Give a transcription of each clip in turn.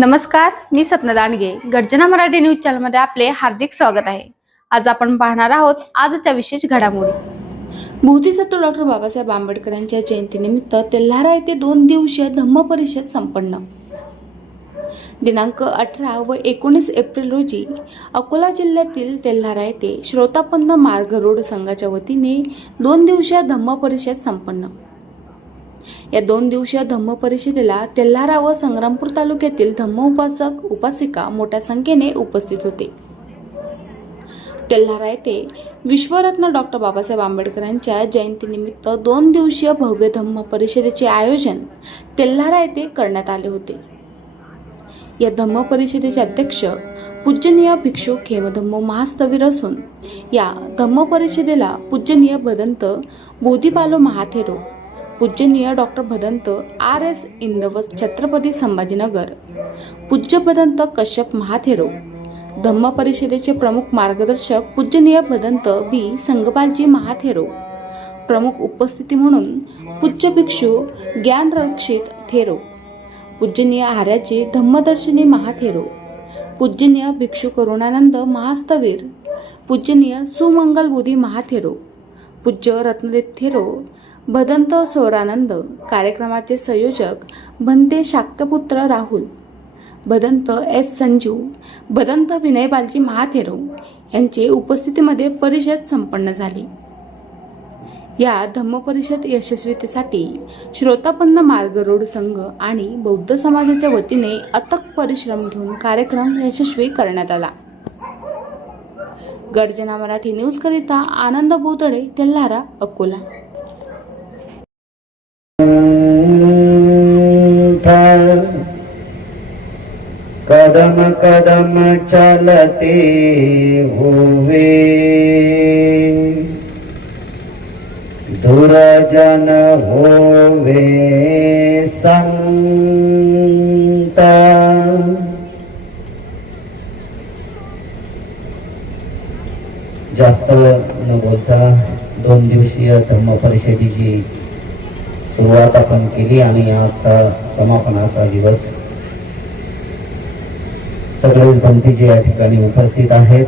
नमस्कार, मी सपना दांडगे. गर्जना मराठी न्यूज चॅनलमध्ये आपले हार्दिक स्वागत आहे. आज आपण पाहणार आहोत आजच्या विशेष घडामोडी. बोधिसत्व डॉक्टर बाबासाहेब आंबेडकरांच्या जयंतीनिमित्त तेल्हारा येथे 2 दिवसीय धम्म परिषद संपन्न. दिनांक 18 व 19 एप्रिल रोजी अकोला जिल्ह्यातील तेल्हारा येथे श्रोतापन्न मार्ग रोड संघाच्या वतीने 2 दिवसीय धम्म परिषद संपन्न. या 2 दिवसीय धम्म परिषदेला तेल्हारा व संग्रामपूर तालुक्यातील धम्म उपासक उपासिका मोठ्या संख्येने उपस्थित होते. तेल्हारा येथे विश्वरत्न डॉक्टर बाबासाहेब आंबेडकरांच्या जयंतीनिमित्त 2 दिवसीय भव्य धम्म परिषदेचे आयोजन तेल्हारा येथे करण्यात आले होते. या धम्म परिषदेचे अध्यक्ष पूजनीय भिक्षू खेमधम्मो महास्थवीर असून या धम्म परिषदेला पूजनीय भदंत बोधिपालो महाथेरो, पूजनीय डॉक्टर भदंत RS इंदवस छत्रपती संभाजीनगर, पूज्य भदंत कश्यप महाथेरो, धम्म परिषदेचे प्रमुख मार्गदर्शक पूजनीय भदंत B संगपालजी महाथेरो, प्रमुख उपस्थिती म्हणून पूज्य भिक्षू ज्ञानरक्षित थेरो, पूजनीय आर्याजी धम्मदर्शिनी महाथेरो, पूजनीय भिक्षू करुणानंद महास्थवीर, पूजनीय सुमंगल बोधी महाथेरो, पूज्य रत्नदेव थेरो, भदंत सोरानंद. कार्यक्रमाचे संयोजक भंते शाक्यपुत्र राहुल, भदंत S संजीव, भदंत विनयबालजी महाथेरो यांचे उपस्थितीमध्ये परिषद संपन्न झाली. या धम्म परिषद यशस्वीतेसाठी श्रोतापन्न मार्ग रोड संघ आणि बौद्ध समाजाच्या वतीने अथक परिश्रम घेऊन कार्यक्रम यशस्वी करण्यात आला. गर्जना मराठी न्यूज करिता आनंद बोतडे, तेल्हारा, अकोला. कदम कदम चलते हुए दुर्जन होवे संत. जास्त न बोलता 2 दिवसीय धम्म परिषदेची सुरुवात आपण केली आणि आजचा समापनाचा दिवस. सगळेच भंती जे या ठिकाणी उपस्थित आहेत,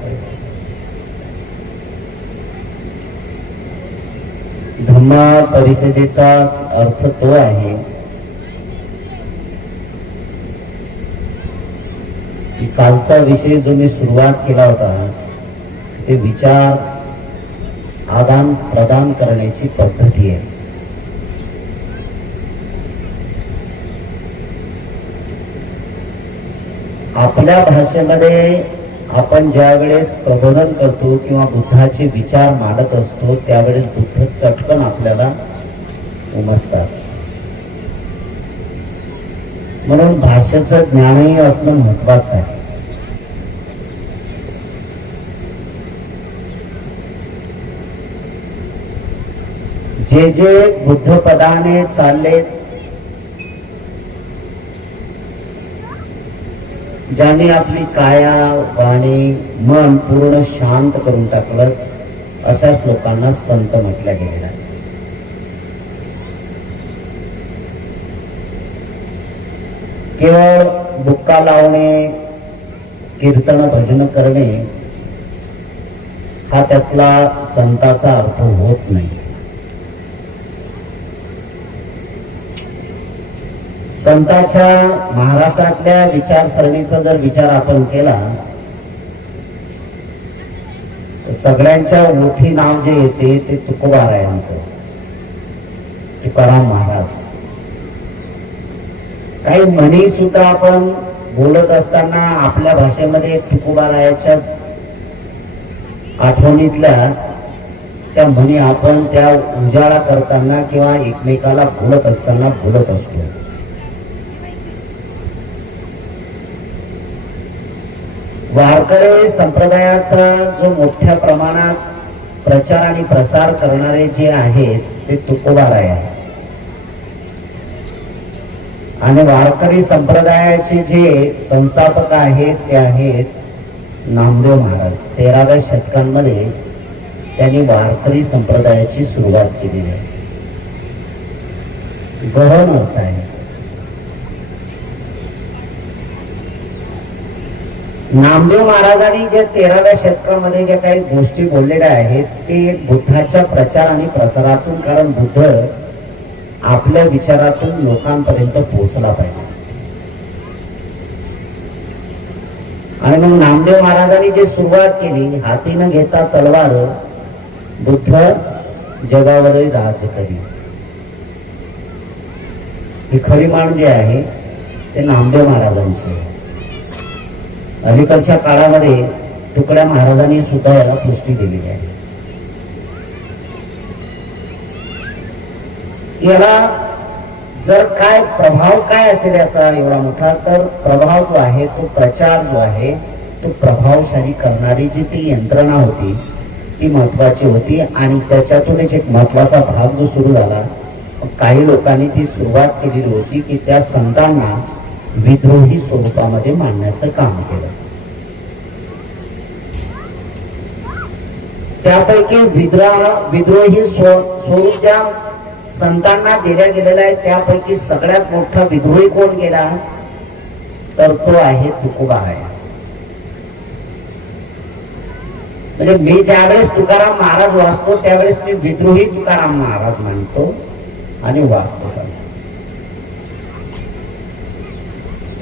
धम्म परिषदेचाच अर्थ तो आहे की कालचा विषय जो मी सुरुवात केला होता ते विचार आदान प्रदान करण्याची पद्धती आहे. आपल्या भाषेमध्ये आपण ज्या वेळेस प्रबोधन करतो किंवा बुद्धाचे विचार मांडत असतो त्यावेळेस बुद्ध चटकन आपल्याला उमजतात. म्हणून भाषेचं ज्ञानही असणं महत्वाचं आहे. जे जे बुद्ध पदाने चालले, ज्याने आपली काया वाणी मन पूर्ण शांत करून टाकलं, अशाच लोकांना संत म्हटलं गेलेलं आहे. केवळ बुक्का लावणे, कीर्तन भजन करणे हा त्यातला संताचा अर्थ होत नाही. संताच्या महाराष्ट्रातल्या विचारसरणीचा जर विचार आपण केला तर सगळ्यांच्या मोठी नाव जे येते ते तुकोबारायांचं, तुकाराम महाराज. काही म्हणी सुद्धा आपण बोलत असताना आपल्या भाषेमध्ये तुकोबारायाच्याच आठवणीतल्या त्या म्हणी आपण त्या उजाळा करताना किंवा एकमेकाला बोलत असताना बोलत असतो. वारकरी संप्रदायाचा जो मोठ्या प्रमाणात प्रचार आणि प्रसार करणारे जे आहेत ते तुकोबाराय आहे. आणि वारकरी संप्रदायाचे जे संस्थापक आहेत ते आहेत नामदेव महाराज. 13व्या शतकांमध्ये त्यांनी वारकरी संप्रदायाची सुरुवात केलेली आहे. गहन अर्थ आहे. नामदेव महाराजांनी जे 13व्या शतकामध्ये ज्या काही गोष्टी बोललेल्या आहेत ते एक बुद्धाच्या प्रचार आणि प्रसारातून, कारण बुद्ध आपल्या विचारातून लोकांपर्यंत पोहोचला पाहिजे. आणि मग नामदेव महाराजांनी जी सुरुवात केली, हाती न घेता तलवार बुद्ध जगावरही राज करी, ही खरी मान जे आहे ते नामदेव महाराजांची आहे. अलीकडच्या काळामध्ये तुकड्या महाराजांनी सुद्धा याला पुष्टी दिलेली आहे. याला जर काय प्रभाव काय असेल याचा एवढा मोठा, तर प्रभाव जो आहे तो प्रचार जो आहे तो प्रभावशाली करणारी जी ती यंत्रणा होती ती महत्वाची होती. आणि त्याच्यातूनच एक महत्वाचा भाग जो सुरू झाला, काही लोकांनी ती सुरुवात केलेली होती की त्या संतांना विद्रोही स्वरूपामध्ये मांडण्याचं काम केलं. त्यापैकी विद्रोही स्वरूप ज्या संतांना दिल्या गेलेला आहे त्यापैकी सगळ्यात मोठा विद्रोही कोण गेला, तर तो आहे तुकोबा आहे. म्हणजे मी ज्यावेळेस तुकाराम महाराज वाचतो त्यावेळेस मी विद्रोही तुकाराम महाराज मानतो आणि वाचतो.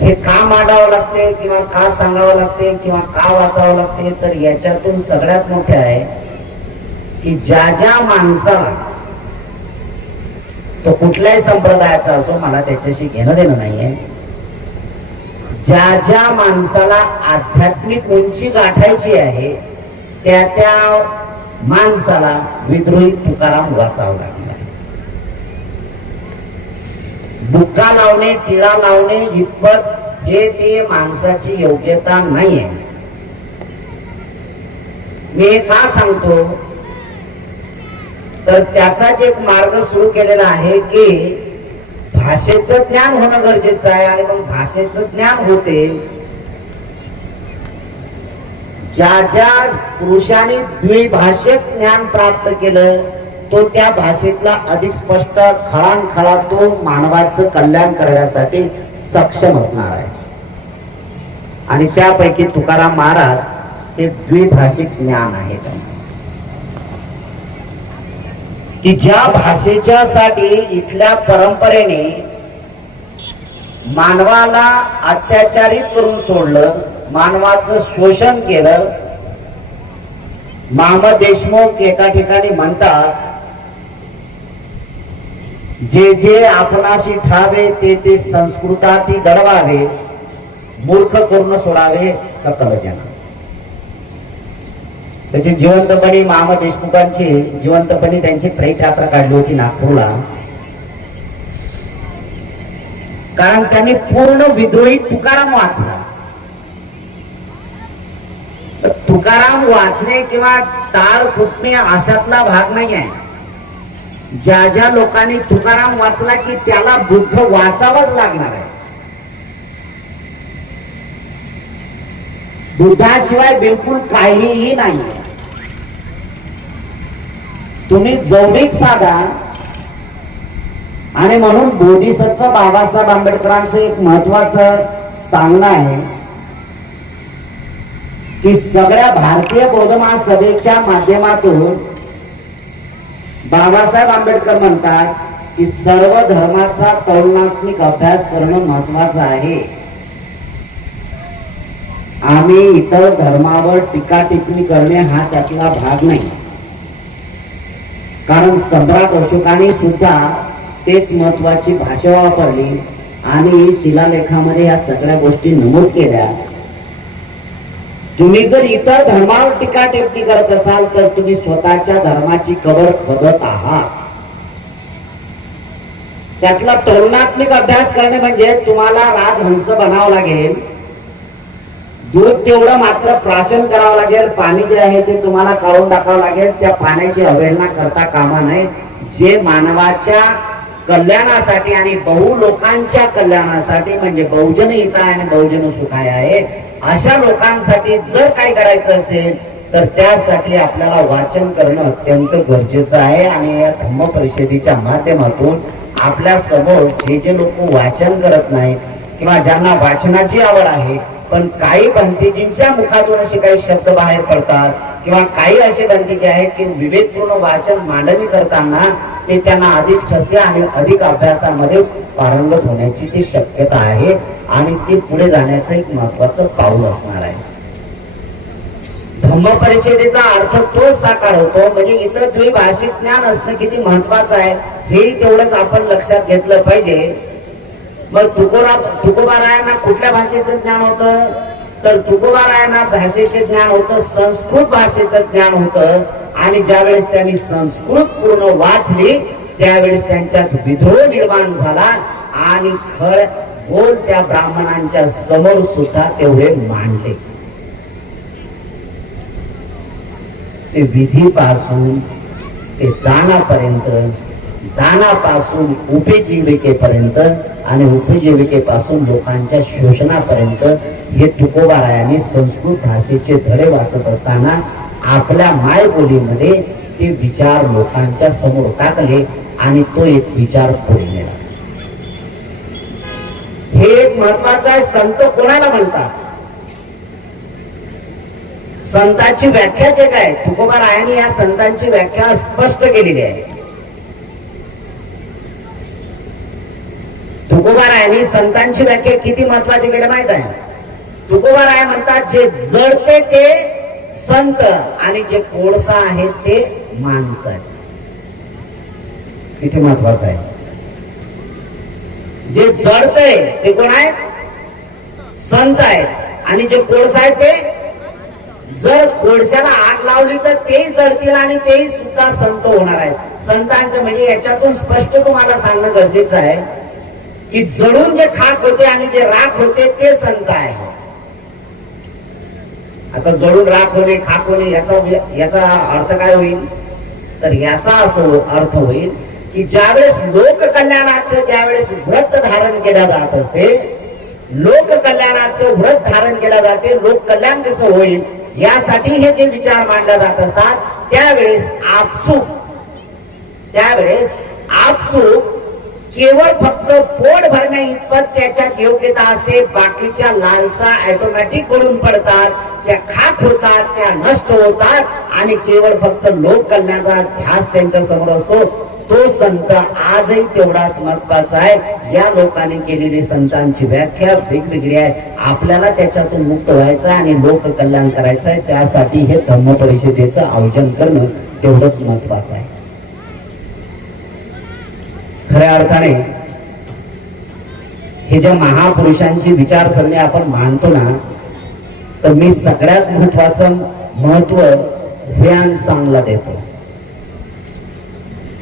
हे का मांडावं लागते किंवा का सांगावं लागते किंवा का वाचावं लागते, तर याच्यातून सगळ्यात मोठे आहे की ज्या ज्या माणसाला, तो कुठल्याही संप्रदायाचा असो, मला त्याच्याशी घेणं देणं नाहीये, ज्या ज्या माणसाला आध्यात्मिक उंची गाठायची आहे त्या त्या माणसाला विद्रोही तुकाराम वाचावं लागला. बुक्का लावणे, टिळा लावणे इतपत हे ते माणसाची योग्यता नाहीये. मी हे का सांगतो, तर त्याचाच एक मार्ग सुरू केलेला आहे की भाषेचं ज्ञान होणं गरजेचं आहे. आणि मग भाषेचं ज्ञान होते ज्या ज्या पुरुषांनी द्विभाषिक ज्ञान प्राप्त केलं तो त्या भाषेतला अधिक स्पष्ट खळांखळा तो मानवाचं कल्याण करण्यासाठी सक्षम असणार आहे. आणि त्यापैकी तुकाराम महाराज हे द्विभाषिक ज्ञान आहे की ज्या भाषेच्या साठी इथल्या परंपरेने मानवाला अत्याचारित करून सोडलं, मानवाचं शोषण केलं. मामा देशमुख एका ठिकाणी म्हणतात, जे जे आपणाशी ठावे ते ते संस्कृताती घडवावे, मूर्ख करून सोडावे सकल जन. त्याची जिवंतपणी मामा देशमुखांची जिवंतपणी त्यांची प्रेत यात्रा काढली होती नागपूरला, कारण त्यांनी पूर्ण विद्रोही तुकाराम वाचला. तुकाराम वाचणे किंवा टाळ फुटणे अशातला भाग नाही आहे. ज्या ज्या लोकांनी तुकाराम वाचला की त्याला बुद्ध वाचावाच लागणार आहे. बुद्धाशिवाय बिलकुल काहीही नाही. तुम्ही जवळीक साधा. आणि म्हणून बोधिसत्व बाबासाहेब आंबेडकरांचं एक महत्वाचं सांगणं आहे की सगळ्या भारतीय बौद्ध महासभेच्या माध्यमातून बाबासाहेब आंबेडकर म्हणतात की सर्व धर्माचा तरुणात्मक अभ्यास करणं महत्वाचं आहे. आम्ही इतर धर्मावर टीका टिप्पणी करणे हा त्यातला भाग नाही. कारण सम्राट अशोकाने सुद्धा तेच महत्वाची भाषा वापरली आणि शिलालेखामध्ये या सगळ्या गोष्टी नमूद केल्या. तुम्ही जर इतर धर्मावर टीका टिप्पणी करत असाल तर तुम्ही स्वतःच्या धर्माची कबर खोदत आहात. त्यातला तरुणात्मक अभ्यास करणे म्हणजे तुम्हाला राजहंस बनावं लागेल, दूध तेवढं मात्र प्राशन करावं लागेल, पाणी जे आहे ते तुम्हाला काढून टाकावं लागेल. त्या पाण्याची अवहेलना करता कामा नये. जे मानवाच्या कल्याणासाठी आणि बहु लोकांच्या कल्याणासाठी म्हणजे बहुजन हिताय आणि बहुजन सुखाय आहे, अशा लोकांसाठी जर काय करायचं असेल तर त्यासाठी आपल्याला वाचन करणं अत्यंत गरजेचं आहे. आणि या धम्म परिषदेच्या माध्यमातून आपल्या समोर जे जे लोक वाचन करत नाहीत किंवा ज्यांना वाचनाची आवड आहे पण काही भंतेजींच्या मुखातून असे काही शब्द बाहेर पडतात किंवा काही असे भंतेजी आहेत की विवेकपूर्ण वाचन मांडणी करताना ते त्यांना अधिक ठसते आणि अधिक अभ्यासामध्ये पारंगत होण्याची ती शक्यता आहे आणि ते पुढे जाण्याचं एक महत्वाचं पाऊल असणार आहे. धम्म परिषदेचा अर्थ तोच साकार होतो. म्हणजे इथं द्विभाषिक ज्ञान असणं किती महत्वाचं आहे हे तेवढंच आपण लक्षात घेतलं पाहिजे. मग तुकोबारायांना कुठल्या भाषेचं ज्ञान होतं, तर तुकोबारायांना भाषेचे ज्ञान होतं, संस्कृत भाषेचं ज्ञान होतं. आणि ज्यावेळेस त्यांनी संस्कृत पूर्ण वाचली त्यावेळेस त्यांच्यात विद्रोह निर्माण झाला आणि खळ बोल त्या ब्राह्मणांच्या समोर सुद्धा तेवढे मांडले. ते विधीपासून ते दानापर्यंत, दानापासून उपजीविकेपर्यंत आणि उपजीविकेपासून लोकांच्या शोषणापर्यंत हे तुकोबारायांनी संस्कृत भाषेचे धडे वाचत असताना आपल्या मायबोलीमध्ये ते विचार लोकांच्या समोर टाकले आणि तो एक विचार पुढे नेला. हे एक महत्वाचं आहे. संत कोणाला म्हणतात, संतांची व्याख्या जे काय तुकोबारायांनी या संतांची व्याख्या स्पष्ट केलेली आहे. तुकोबारायांनी संतांची व्याख्या किती महत्वाची केली माहित आहे. तुकोबाराय म्हणतात जे जडते ते संत आणि जे कोळसा आहेत ते माणसं आहे. किती महत्वाचं आहे. जे जडतंय ते कोण आहे, संत आहे. आणि जे कोळसा आहे ते, जर कोळशाला आग लावली तर तेही जळतील आणि तेही सुद्धा संत होणार आहेत. संतांचं म्हणजे याच्यातून स्पष्ट तुम्हाला सांगणं गरजेचं आहे की जळून जे खाक होते आणि जे राख होते ते संत आहे. आता जळून राख होणे, खाक होणे याचा अर्थ काय होईल, तर याचा असं अर्थ होईल की ज्यावेळेस लोक कल्याणाचं ज्यावेळेस व्रत धारण केल्या जात असते, लोक कल्याणाचं व्रत धारण केल्या जाते, लोक कल्याण कसं होईल यासाठी हे जे विचार मांडले जात असतात त्यावेळेस आपसूक केवळ फक्त पोट भरण्या इतपत त्याच्यात योग्यता असते. बाकीच्या लालसा ऑटोमॅटिक करून पडतात, त्या खाक होतात, त्या नष्ट होतात आणि केवळ फक्त लोक कल्याणाचा ध्यास त्यांच्या समोर असतो. तो संत आजही तेवढाच महत्वाचा आहे. या लोकांनी केलेली संतांची व्याख्या वेगवेगळी आहे. आपल्याला त्याच्यातून मुक्त व्हायचं आणि लोक कल्याण करायचं आहे. त्यासाठी हे धम्म परिषदेचं आयोजन करणं तेवढंच महत्वाचं आहे. खऱ्या अर्थाने हे ज्या महापुरुषांची विचारसरणी आपण मानतो ना, तर मी सगळ्यात महत्वाचं महत्व व्यान सांगला देतो.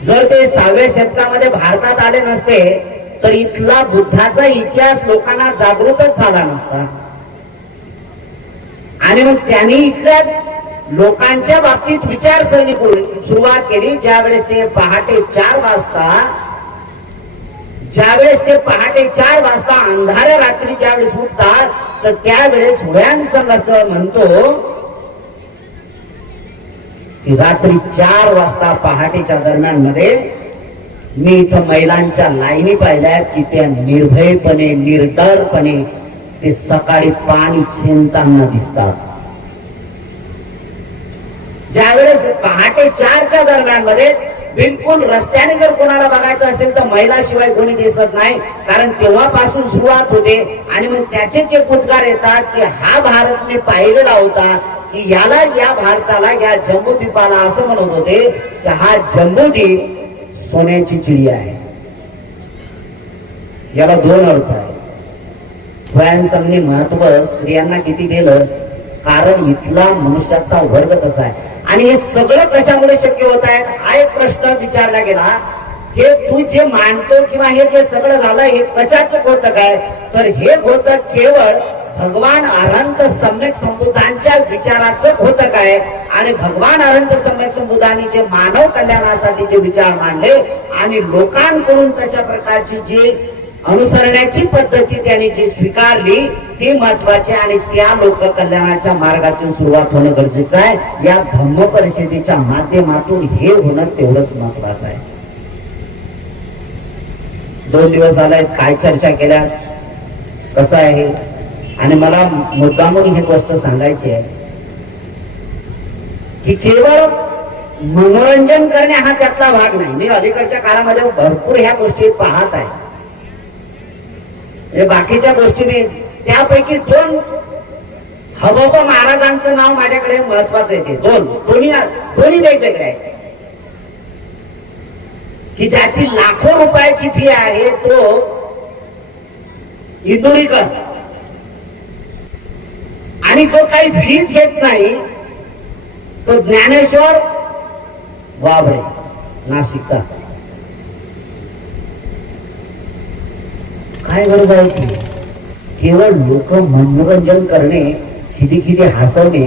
जर ते 6व्या शतकामध्ये भारतात आले नसते तर इथला बुद्धाचा इतिहास लोकांना जागृतच झाला नसता. आणि मग त्यांनी इथल्या लोकांच्या बाबतीत विचारसरणी सुरुवात केली. ज्यावेळेस ते पहाटे 4 वाजता अंधाऱ्या रात्री ज्यावेळेस उठतात तर त्यावेळेस व्यान संघ असं म्हणतो की रात्री 4 वाजता पहाटेच्या दरम्यान मध्ये मी इथं महिलांच्या लाईनी पाहिल्या की त्या निर्भयपणे निर्डरपणे ते सकाळी पाणी छेनताना दिसतात. ज्यावेळेस पहाटे 4च्या दरम्यान मध्ये बिलकुल रस्त्याने जर कोणाला बघायचं असेल तर महिला शिवाय कोणी दिसत नाही, कारण तेव्हापासून सुरुवात होते. आणि मग त्याचे जे उद्गार येतात की हा भारत मी पाहिलेला होता, की याला या भारताला या जम्बूद्वीपाला असं म्हणत होते की हा जम्बूद्वीप सोन्याची चिडी आहे. याला 2 अर्थ आहे. स्वयंसमनी महत्व स्त्रियांना किती दिलं, कारण इथला मनुष्याचा वर्ग तसा आहे. आणि हे सगळं कशामुळे शक्य होत आहे हा एक प्रश्न विचारला गेला. हे तू जे मानतो किंवा हे जे सगळं झालं हे कशाचं होतं काय, तर हे होतं केवळ भगवान अनंत सम्यक संबुद्धांच्या विचाराचं होतं काय. आणि भगवान अनंत सम्यक संबुद्धांनी जे मानव कल्याणासाठी जे विचार मांडले आणि लोकांकडून तशा प्रकारची जी अनुसरण्याची पद्धती त्यांनी जी स्वीकारली ती महत्वाची. आणि त्या लोक कल्याणाच्या मार्गातून सुरुवात होणं गरजेचं आहे. या धम्म परिषदेच्या माध्यमातून हे होणं तेवढंच महत्वाचं आहे. 2 दिवस झाले काय चर्चा केल्या, कसं आहे आणि मला मुद्दामून ही गोष्ट सांगायची आहे की केवळ मनोरंजन करणे हा त्यातला भाग नाही. मी अलीकडच्या काळामध्ये भरपूर ह्या गोष्टी पाहत आहे. हे बाकीच्या गोष्टी मी त्यापैकी दोन हबोबा महाराजांचं नाव माझ्याकडे महत्वाचं येते. दोन्ही वेगवेगळे आहेत की ज्याची लाखो रुपयाची फी आहे तो इंदुरीकर, आणि जो काही फीज घेत नाही तो ज्ञानेश्वर वाबळे नाशिकचा. काय गरज आहे ती? केवळ लोक मनोरंजन करणे, खिदी खिदी हसवणे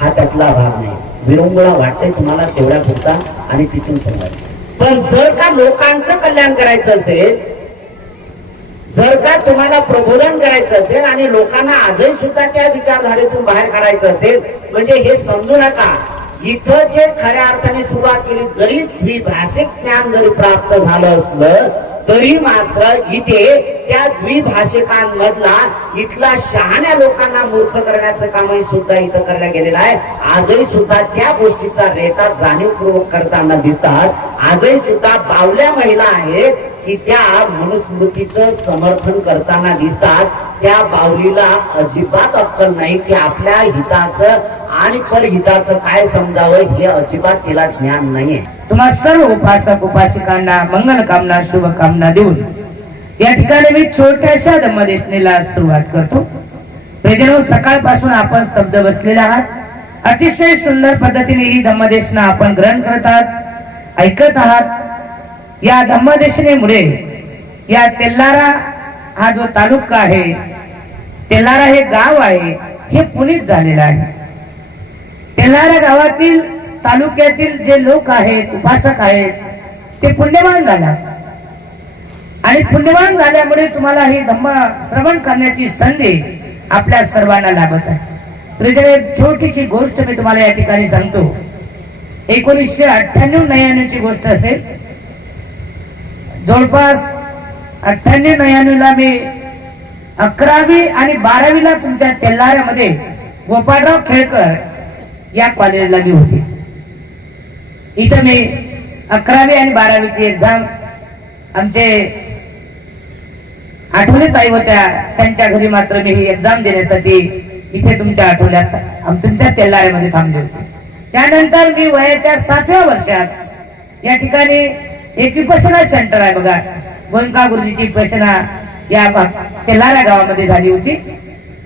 हा त्यातला भाग नाही. विरंगुळा वाटते तुम्हाला तेवढ्या पुरता आणि तिथून समजा. पण जर का लोकांचं कल्याण करायचं असेल, जर का तुम्हाला प्रबोधन करायचं असेल आणि लोकांना आजही सुद्धा त्या विचारधारेतून बाहेर काढायचं असेल, म्हणजे हे समजू नका इथं जे खऱ्या अर्थाने सुरुवात केली, जरी द्विभाषिक ज्ञान जरी प्राप्त झालं असलं तरी मात्र इथे त्या द्विभाषिकांमधला इथला शहाण्या लोकांना मूर्ख करण्याचं कामही सुद्धा इथं करण्यात गेलेलं आहे. आजही सुद्धा त्या गोष्टीचा रेटा जाणीवपूर्वक करताना दिसतात. आजही सुद्धा बावल्या महिला आहेत की त्या मनुस्मृतीचं समर्थन करताना दिसतात. त्या बावलीला अजिबात अक्कल नाही की आपल्या हिताचं आणि परहिताचं काय समजावं हे अजिबात तिला ज्ञान नाहीये. तुम्हा सर्व उपासक उपासिकांना मंगल कामना शुभकामना देऊन या ठिकाणी मी छोट्याशा धम्मदेशनेला सुरुवात करतो. प्रियजनो, सकाळपासून आपण स्तब्ध बसलेले आहात. अतिशय सुंदर पद्धतीने ही धम्मदेशना आपण ग्रहण करत आहात, ऐकत आहात. या धम्मदेशनेमुळे या तेल्लारा हा जो तालुका आहे, तेल्लारा हे गाव आहे, हे पुनीत झालेलं आहे. तेल्लारा गावातील तालुक्यातील जे लोक आहेत, उपासक आहेत, ते पुण्यवान झाला आणि पुण्यवान झाल्यामुळे तुम्हाला ही धम्म श्रवण करण्याची संधी आपल्या सर्वांना लाभत आहे. एक छोटीशी गोष्ट मी तुम्हाला या ठिकाणी सांगतो. 1998-99 ची गोष्ट असेल. जवळपास 98-99 मी 11वी आणि 12वीला तुमच्या तेल्लाऱ्यामध्ये गोपाळराव खेळकर या कॉलेजला मी होते. इथं मी 11वी आणि 12वीची एक्झाम आमचे आठवणीत आई होत्या, त्यांच्या घरी मात्र मी ही एक्झाम देण्यासाठी इथे तुमच्या आठवड्यात तुमच्या तेल्लाऱ्यामध्ये थांबले होते. त्यानंतर मी वयाच्या 7व्या वर्षात या ठिकाणी एक विपश्यना सेंटर आहे बघा, गोंका गुरुजीची विपश्यना या तेल्लारा गावामध्ये झाली होती.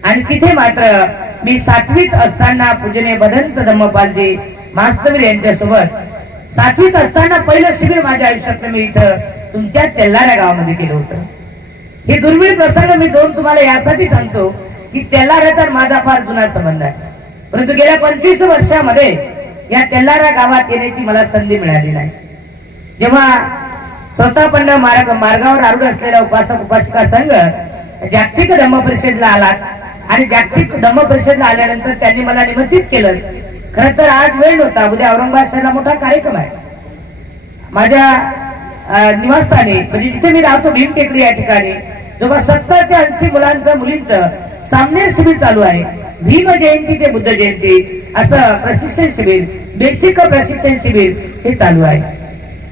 आणि तिथे मात्र मी 7वीत असताना पूजनीय बदंत धम्मपालजी मास्तवीर यांच्यासोबत 7वीत असताना पहिलं शिबिर माझ्या आयुष्यातलं मी इथं तुमच्या तेल्लारा गावामध्ये केलं होतं. हे दुर्मिळ प्रसंग मी दोन तुम्हाला यासाठी सांगतो की तेल्लाऱ्याचा माझा फार जुना संबंध आहे. परंतु गेल्या 25 वर्षामध्ये या तेल्लारा गावात येण्याची मला संधी मिळाली नाही. जेव्हा स्वतःपण्य मार्गावर आरूढ असलेला उपासक उपासिका संघ जागतिक धम्म परिषदेला आला आणि जागतिक धम्म परिषदेला आल्यानंतर त्यांनी मला निमंत्रित केलं. खरं तर आज वेळ नव्हता, उद्या औरंगाबाद शहराला मोठा कार्यक्रम आहे. माझ्या निवासस्थानी म्हणजे जिथे मी राहतो भीमटेकडी या ठिकाणी जवळ 70 ते 80 मुलींचं सामने शिबिर चालू आहे. भीम जयंती ते बुद्ध जयंती असं प्रशिक्षण शिबिर, बेसिक प्रशिक्षण शिबिर हे चालू आहे.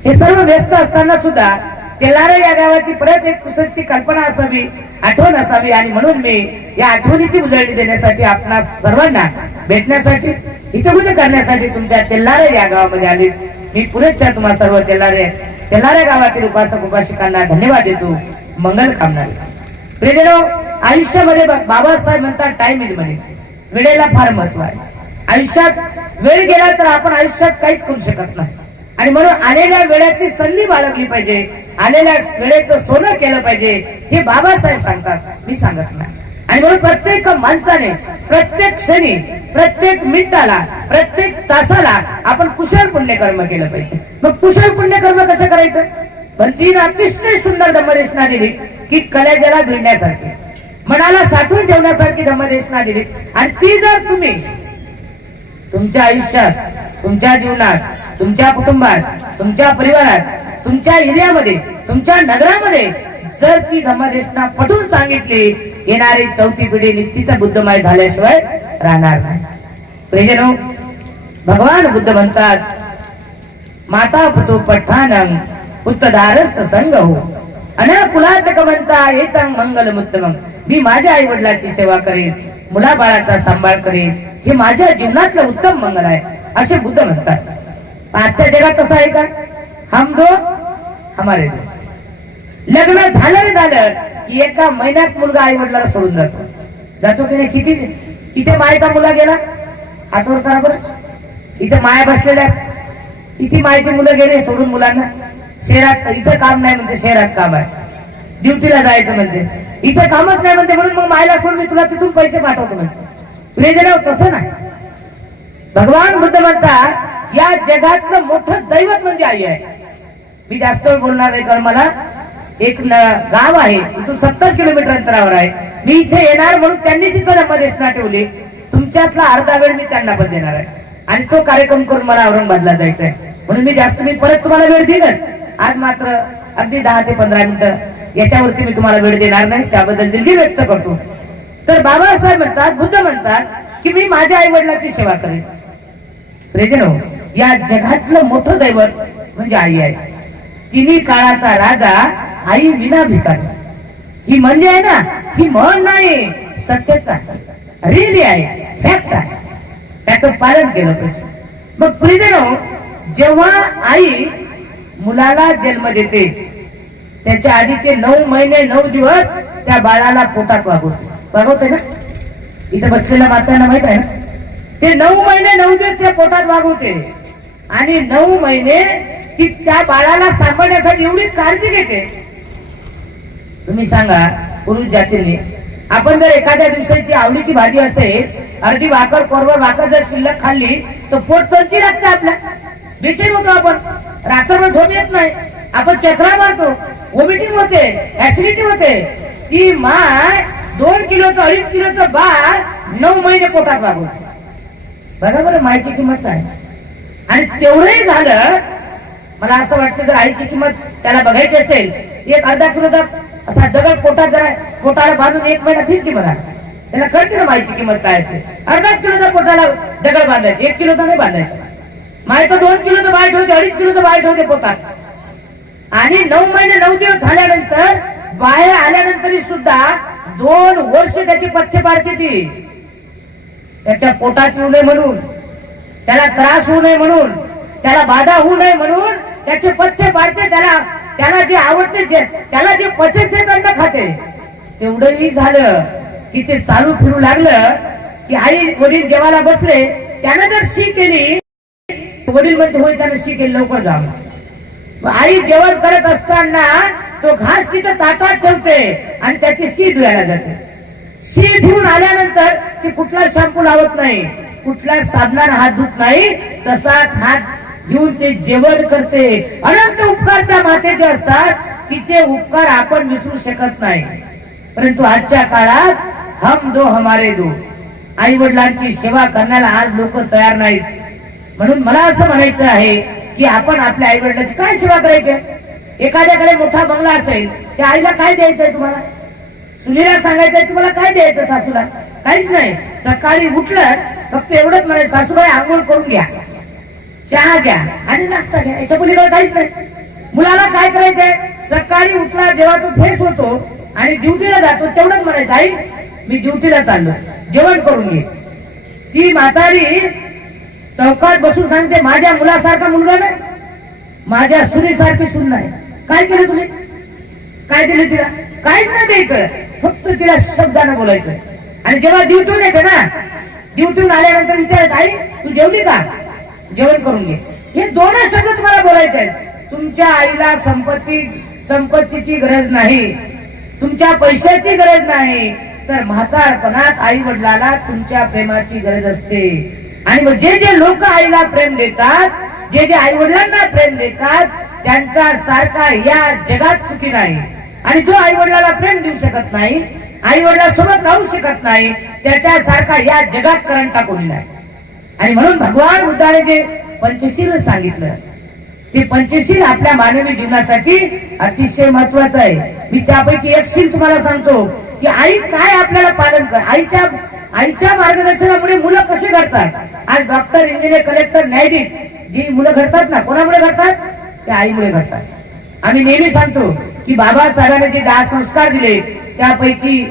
हे सर्व व्यस्त असताना सुद्धा तेल्लारा या गावाची परत एक कुशलची कल्पना असावी, आठवण असावी आणि म्हणून मी या आठवणीची उजळणी देण्यासाठी आपणा सर्वांना भेटण्यासाठी हितगुज करण्यासाठी तुमच्या तेल्लारा या गावामध्ये आले. मी पुरेच्या तुम्हा सर्व तेल्लारा गावातील उपासक उपासिकांना धन्यवाद देतो, मंगल कामना देतो. प्रियजनो, आयुष्यामध्ये बाबासाहेब म्हणतात टाइम इज मनी, वेळेला फार महत्व आहे. आयुष्यात वेळ गेला तर आपण आयुष्यात काहीच करू शकत नाही आणि म्हणून आलेल्या वेळेची संधी बाळगली पाहिजे, आलेल्या वेळेचं सोनं केलं पाहिजे हे बाबासाहेब सांगतात, मी सांगत नाही. आणि म्हणून प्रत्येक माणसाने प्रत्येक क्षणी, प्रत्येक मिनिटाला, प्रत्येक तासाला आपण कुशल पुण्यकर्म केलं पाहिजे. मग कुशल पुण्यकर्म कसं करायचं? पण तीन अतिशय सुंदर धम्मदेशना दिली की कलेजाला भिडण्यासारखी, मनाला साठवून ठेवण्यासारखी धम्मदेशना दिली. आणि ती जर तुम्ही तुमच्या आयुष्यात, तुमच्या जीवनात, तुमच्या कुटुंबात, तुमच्या परिवारात, तुमच्या एरियामध्ये, तुमच्या नगरामध्ये जर ती धम्मदेशना पटवून सांगितली येणारी चौथी पिढी निश्चित बुद्धमय झाल्याशिवाय राहणार नाही. प्रियजनो, भगवान बुद्ध म्हणतात, माता पुतो पठानं उत्तदारस संग हो अनाकुलाचक म्हणता येतं मंगलमुत्तमं. मी माझ्या आई वडिलांची सेवा करेन, मुलाबाळाचा सांभाळ करेन, हे माझ्या जीवनातलं उत्तम मंगल आहे असे बुद्ध म्हणतात. आजच्या जगात तसं आहे का? हम दो हमारे दो. लग्न झालं की एका महिन्यात मुलगा आई वडिलाला सोडून जातो की नाही? किती मायेचा मुलगा गेला हातवर करा बरं. इथे माया बसलेल्या आहेत. किती मायेची मुलं गेले सोडून मुलांना. शहरात इथं काम नाही म्हणते, शहरात काम आहे, ड्युटीला जायचं म्हणते, इथं कामच नाही म्हणते, म्हणून मग मायला सोडून मी तुला तिथून पैसे पाठवतो म्हणते. प्रियजनो, तसं नाही. भगवान बुद्ध म्हणतात, या जगातलं मोठं दैवत म्हणजे आई आहे. मी जास्त बोलणार नाही, कारण मला एक गाव आहे, इथून 70 किलोमीटर अंतरावर आहे. मी इथे येणार म्हणून त्यांनी तिथं धम्मदेशना ठेवली. तुमच्यातला अर्धा वेळ मी त्यांना पण देणार आहे आणि तो कार्यक्रम करून मला औरंगाबादला जायचं आहे. म्हणून मी परत तुम्हाला वेळ देईनच. आज मात्र अगदी 10 ते 15 मिनिटं याच्यावरती मी तुम्हाला वेळ देणार नाही, त्याबद्दल दिलगिरी व्यक्त करतो. तर बाबासाहेब म्हणतात, बुद्ध म्हणतात की मी माझ्या आई वडिलांची सेवा करेन. प्रियजनो, या जगातलं मोठं दैवत म्हणजे आई आहे. तिन्ही काळाचा राजा आई विना भिकारी. ही म्हणजे आहे ना, ही म्हण नाही, सत्यता रिअली आहे, फॅक्ट आहे. त्याचं पालन केलं पाहिजे. मग प्रियजनो, जेव्हा आई मुलाला जन्म देते त्याच्या आधी ते 9 महिने 9 दिवस त्या बाळाला पोटात वागवते ना. इथे बसलेल्या मातांना माहित आहे ना, ते 9 महिने 9 दिवस त्या पोटात वागवते आणि 9 महिने ती त्या बाळाला सांभाळण्यासाठी एवढी काळजी घेते. तुम्ही सांगा, पुरुष जातीने आपण जर एखाद्या दिवसाची आवडीची भाजी असेल, अर्धी भाकर कोरभर भाकर जर शिल्लक खाल्ली तर पोट तळती लागतं आपल्या. बेचैन होतो आपण, रात्रभर झोप येत नाही, आपण चक्रा मारतो, वॉमिटिंग होते, ऍसिडिटी होते. ती माय 2 किलोचं 2.5 किलोचं बाळ 9 महिने पोटात वागवते. बघा बरं मायची किंमत काय. आणि तेवढंही झालं, मला असं वाटतं जर आईची किंमत त्याला बघायची असेल, एक अर्धा किलोचा असा दगड पोटात जरा पोटाला बांधून 1 महिना फिरते बघा, त्याला कळते ना मायची किंमत काय असते. अर्धाच किलोचा पोटाला दगड बांधायचे, 1 किलोचा नाही बांधायचा. माय तर 2 किलोचं बाळ ठेवते, 2.5 किलोचं बाळ ठेवते पोटात. आणि 9 महिने 9 दिवस झाल्यानंतर बाहेर आल्यानंतर सुद्धा 2 वर्ष त्याची पथ्य पाडते. ती त्याच्या पोटात येऊ नये म्हणून, त्याला त्रास होऊ नये म्हणून, त्याला बाधा होऊ नये म्हणून त्याचे पथ्य पाडते. त्याला जे आवडते, त्याला जे पचन तेच अन्न खाते. तेवढंही झालं की ते चालू फिरू लागलं की आई वडील जेवायला बसले, त्यानं जर शी केली, वडील म्हणते होय त्यानं शी केली, लवकर जा. आई जेवण करत असताना तो घास तिथं ताटात ठेवते आणि त्याची शी धुवायला जाते. शी धुवून आल्यानंतर ती कुठला शॅम्पू लावत नाही, कुठल्या साबणाने हात धुत नाही, तसाच हात घेऊन ते जेवण करते. अनंत उपकार त्या मातेचे असतात, तिचे उपकार आपण विसरू शकत नाही. परंतु आजच्या काळात हम दो हमारे दो, आई वडिलांची सेवा करण्याला आज लोक तयार नाहीत. म्हणून मला असं म्हणायचं आहे की आपण आपल्या आई वडिलांची काय सेवा करायची. एखाद्याकडे मोठा बंगला असेल, त्या आईला काय द्यायचंय तुम्हाला? सुनीला सांगायचंय तुम्हाला काय द्यायचं सासूला? काहीच नाही. सकाळी उठलं फक्त एवढंच म्हणायचं, सासूबाई आंघोळ करून घ्या, चहा घ्या आणि नाश्ता घ्या, याच्या पलीकडे काहीच नाही. मुलाला काय करायचंय? सकाळी उठला जेव्हा तो फ्रेश होतो आणि ड्युटीला जातो, तेवढंच म्हणायचं, आई मी ड्युटीला चाललो, जेवण करून घे. ती म्हातारी चौकात बसून सांगते, माझ्या मुलासारखा मुलगा नाही, माझ्या सुनीसारखी सून नाही. काय केलं तुम्ही? काय दिलं तिला? काहीच नाही द्यायचं, फक्त तिला शब्दानं बोलायचं. आणि जेव्हा ड्युटीहून येते ना, ड्युटीहून आल्यानंतर विचारायचं, आई तू जेवली का? जेवण करून घे. हे 2 शब्द तुम्हाला बोलायचे आहेत. तुमच्या आईला संपत्तीची गरज नाही, तुमच्या पैशाची गरज नाही, तर म्हातारपणात आई वडिलाला तुमच्या प्रेमाची गरज असते. आणि मग जे लोक आईला प्रेम देतात, जे आई वडिलांना प्रेम देतात, त्यांचा सारखा या जगात सुखी नाही. आणि जो आई वडिलाला प्रेम देऊ शकत नाही, आई वडिलांसोबत राहू शकत नाही, त्याच्यासारखा या जगात करंटा कोणी नाही. आणि म्हणून भगवान बुद्धाने जे पंचशील सांगितलं ते पंचशील आपल्या मानवी जीवनासाठी अतिशय महत्वाचं आहे. मी त्यापैकी एक शील तुम्हाला सांगतो की आई काय आपल्याला पालन कर. आईच्या मार्गदर्शनामुळे मुलं कसे घडतात. आज डॉक्टर, इंजिनियर, कलेक्टर, न्यायाधीश जी मुलं घडतात ना, कोणामुळे घडतात? ते आईमुळे घडतात. आम्ही नेहमी सांगतो की बाबासाहेबांनी जे 10 संस्कार दिले त्यापैकी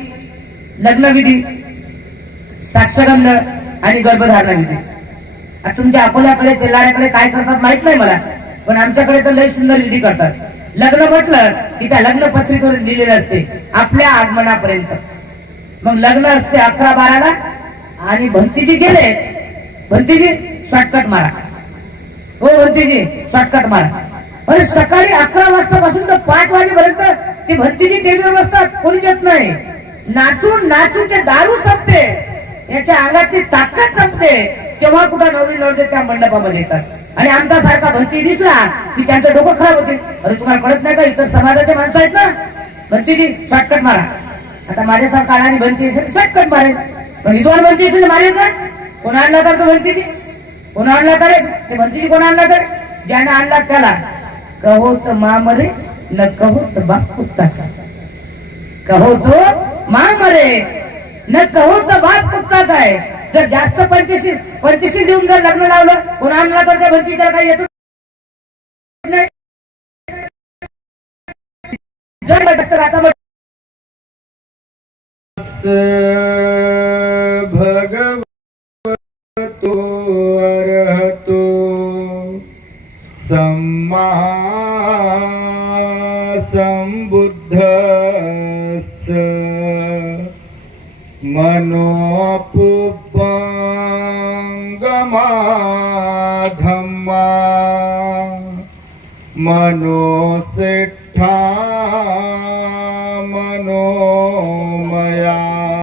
लग्नविधी, साक्षगंध आणि गर्भधारणा विधी. आता तुमच्या अकोल्याकडे, तेलाऱ्याकडे काय करतात माहित नाही मला, पण आमच्याकडे तर लय सुंदर विधी करतात. लग्न म्हटलं की त्या लग्न पत्रिकेवर लिहिलेलं असते आपल्या आगमनापर्यंत. मग लग्न असते 11-12ला आणि भंतीजी गेले. भंतीजी शॉर्टकट मारा, हो भंतीजी शॉर्टकट मारा. अरे सकाळी 11 वाजतापासून तर 5 वाजेपर्यंत ते भंतीजी टेबलवर बसतात, कोणीच येत नाही. नाचून नाचून ते दारू संपते, याच्या अंगातली ताकद संपते, तेव्हा कुठं नवरी नवरदेव त्या मंडपामध्ये येतात. आणि आमचा सारखा भंती दिसला की त्यांचं डोकं खराब होते. अरे तुम्हाला कळत नाही का, इतर समाजाचे माणसं आहेत ना. भंतीजी शॉर्टकट मारा. आता माझ्यासारखा आणि भंती असेल शॉर्टकट मारेल, पण विद्वान भंती असेल मारेल का? कोण आणला तर तो भंतीजी, कोण आणला तर ते भंतीजी, कोण आणला तर ज्याने आणला त्याला कहो तो माँ मरे न कहो तो बाप कुत्ता का. कहो तो माँ मरे न कहो तो बाप कुत्ता काय. जर जास्त पंचशील देऊन जर लग्न लावलं, कोण आणला तर त्या भंती त्याला काही येतच नाही. जर आता भगवतो अर्हतो सम्मा सम्बुद्धस्स मनोपुब्बंगमा धम्मा मनोसिद्धा मनोमया.